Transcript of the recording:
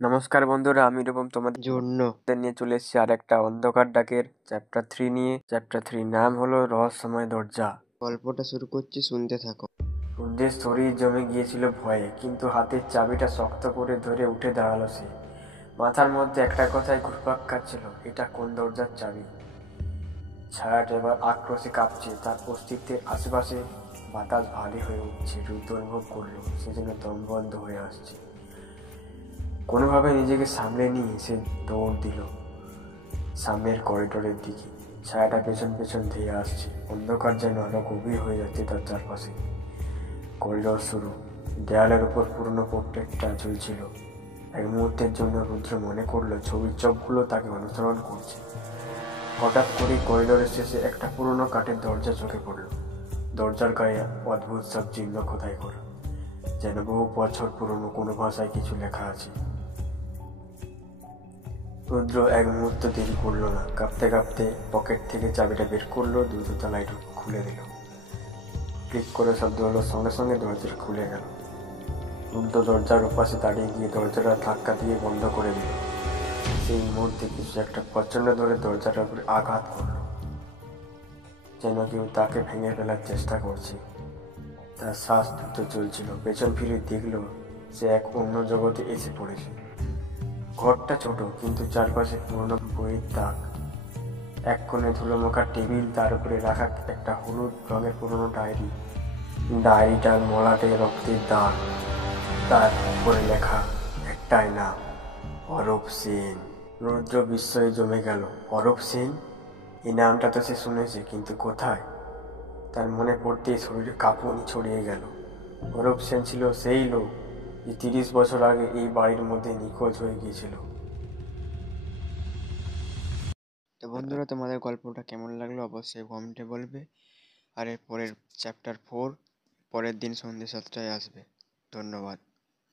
নমস্কার বন্ধুরা, আমি রূপম তোমাদের জন্য নিয়ে চলে এসেছি আর একটা অন্ধকার ডাকের চ্যাপ্টার 3 নিয়ে। চ্যাপ্টার 3 নাম হলো রহস্যময় দরজা। গল্পটা শুরু করছি, শুনতে থাকো। সূর্যের শরীর জমে গিয়েছিল ভয়ে, কিন্তু হাতের চাবিটা শক্ত করে ধরে উঠে দাঁড়ালো সে। মাথার মধ্যে একটা কথাই ঘুরপাক খাচ্ছিল, এটা কোন দরজার চাবি? ছায়াটা এবার আক্রোশে কাঁপছে, তার অস্তিত্বের আশেপাশে বাতাস ভারী হয়ে উঠছে। রুদ্র অনুভব করলো সে যেন দম বন্ধ হয়ে আসছে। কোনোভাবে নিজেকে সামলে নিয়ে সে দৌড় দিল সামনের করিডোরের দিকে। ছায়াটা পেছন পেছন ধেয়ে আসছে, অন্ধকার যেন আরো গভীর হয়ে যাচ্ছে তার চারপাশে। করিডোর শুরু, দেয়ালের উপর পুরনো পোর্ট্রেটটা ঝুলছিল। এক মুহূর্তের জন্য রুদ্র মনে করলো ছবির চোখগুলো তাকে অনুসরণ করছে। হঠাৎ করেই করিডোরের শেষে একটা পুরনো কাঠের দরজা চোখে পড়ল। দরজার গায়ে অদ্ভুত সব চিহ্ন খোদাই করা, যেন বহু বছর পুরনো কোনো ভাষায় কিছু লেখা আছে। রুদ্র এক মুহূর্ত দেরি করলো না, কাঁপতে কাঁপতে পকেট থেকে চাবিটা বের করলো, দ্রুত তালায় খুলে দিল। ক্লিক করে শব্দ হলো, সঙ্গে সঙ্গে দরজা খুলে গেল। রুদ্র দরজার ওপাশে দাঁড়িয়ে গিয়ে দরজাটা ধাক্কা দিয়ে বন্ধ করে দিল। সেই মুহূর্তে কিছু একটা প্রচণ্ড ধরে দরজাটার উপরে আঘাত করলো, যেন কেউ তাকে ভেঙে ফেলার চেষ্টা করছে। তার শ্বাস দ্রুত চলছিল। পেছন ফিরে দেখলো সে এক অন্য জগতে এসে পড়েছে। ঘরটা ছোট, কিন্তু চারপাশে পুরনো বইয়ের দাগ। এক কোণে ধুলোমাখা টেবিল, তার উপরে রাখা একটা হলুদ রঙের পুরনো ডায়েরি। ডায়েরিটার মলাটে রক্তের দাগ, তার উপরে লেখা একটাই নাম, অরূপ সেন। রুদ্র বিস্ময়ে জমে গেল। অরূপ সেন, এই নামটা তো সে শুনেছে, কিন্তু কোথায়? তার মনে পড়তেই শরীরে কাঁপুনি ছড়িয়ে গেল। অরূপ সেন ছিল সেই লোক যে 30 বছর আগে এই বাড়ির মধ্যে নিখোঁজ হয়ে গিয়েছিল। তো বন্ধুরা, তোমাদের গল্পটা কেমন লাগলো অবশ্যই কমেন্টে বলবে। আর এর পরের চ্যাপ্টার 4 পরের দিন সন্ধ্যে 7টায় আসবে। ধন্যবাদ।